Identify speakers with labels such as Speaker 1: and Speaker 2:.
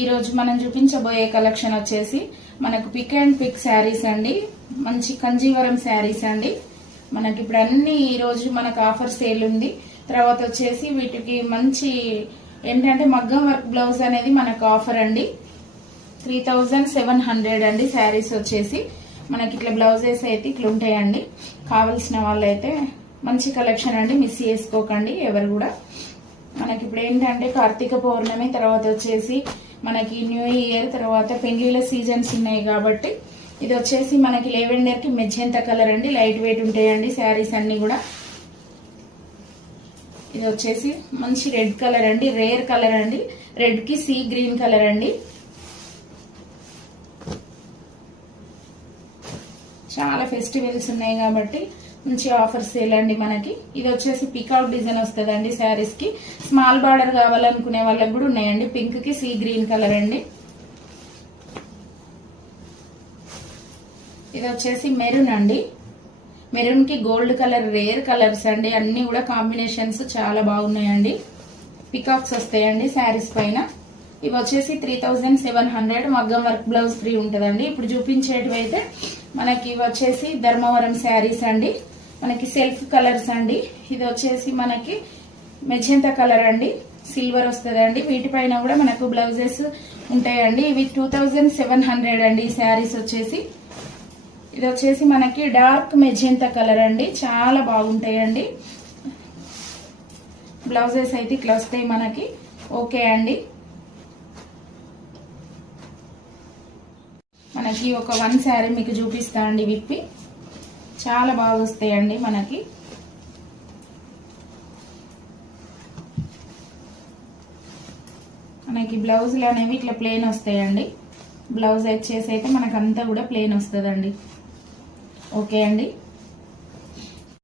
Speaker 1: ఈరోజు మనం చూపించబోయే కలెక్షన్ వచ్చేసి మనకు పిక్ అండ్ పిక్ శారీస్ అండి. మంచి కంజీవరం శారీస్ అండి. మనకి ఇప్పుడు అన్ని ఈరోజు మనకు ఆఫర్ సేల్ ఉంది. తర్వాత వచ్చేసి వీటికి మంచి ఏంటంటే మగ్గం వర్క్ బ్లౌజ్ అనేది మనకు ఆఫర్ అండి. త్రీ థౌజండ్ సెవెన్ హండ్రెడ్ అండి శారీస్ వచ్చేసి. మనకి ఇట్లా బ్లౌజెస్ అయితే ఇట్లా ఉంటాయండి. కావలసిన వాళ్ళైతే మంచి కలెక్షన్ అండి. మిస్ చేసుకోకండి ఎవరు కూడా. మనకి ఇప్పుడు ఏంటంటే కార్తీక పౌర్ణమి తర్వాత వచ్చేసి మనకి న్యూ ఇయర్ తర్వాత పెండ్లీల సీజన్స్ ఉన్నాయి కాబట్టి ఇది వచ్చేసి మనకి లేవెండర్కి కి కలర్ అండి. లైట్ వెయిట్ ఉంటాయండి శారీస్ అన్నీ కూడా. ఇది వచ్చేసి మంచి రెడ్ కలర్ అండి. రేర్ కలర్ అండి. రెడ్కి సీ గ్రీన్ కలర్ అండి. చాలా ఫెస్టివల్స్ ఉన్నాయి కాబట్టి మంచి ఆఫర్ సేల్ అండి మనకి. ఇది వచ్చేసి పికౌట్ డిజైన్ వస్తుందండి శారీస్కి. స్మాల్ బార్డర్ కావాలనుకునే వాళ్ళకి కూడా ఉన్నాయండి. పింక్కి సీ గ్రీన్ కలర్ అండి. ఇది వచ్చేసి మెరూన్ అండి. మెరూన్కి గోల్డ్ కలర్ రేర్ కలర్స్ అండి. అన్ని కూడా కాంబినేషన్స్ చాలా బాగున్నాయండి. పికాక్స్ వస్తాయండి శారీస్ పైన. ఇవి వచ్చేసి త్రీ థౌజండ్ సెవెన్ హండ్రెడ్ మగ్గం వర్క్ బ్లౌజ్ ఫ్రీ ఉంటుందండి. ఇప్పుడు చూపించేటివైతే మనకి ఇవి వచ్చేసి ధర్మవరం శారీస్ అండి. మనకి సెల్ఫ్ కలర్స్ అండి. ఇది వచ్చేసి మనకి మెజెంతా కలర్ అండి. సిల్వర్ వస్తుందండి వీటిపైన కూడా మనకు బ్లౌజెస్ ఉంటాయండి. ఇవి టూ థౌజండ్ సెవెన్ హండ్రెడ్ అండి శారీస్ వచ్చేసి. ఇది వచ్చేసి మనకి డార్క్ మెజెంతా కలర్ అండి. చాలా బాగుంటాయండి. బ్లౌజెస్ అయితే ఇట్లా వస్తాయి మనకి. ఓకే అండి. మనకి ఒక వన్ శారీ మీకు చూపిస్తా అండి విప్పి. చాలా బాగా వస్తాయండి మనకి. మనకి బ్లౌజులు అనేవి ఇట్లా ప్లేన్ వస్తాయండి. బ్లౌజ్ వచ్చేసి అయితే మనకంతా కూడా ప్లేన్ వస్తుందండి. ఓకే అండి?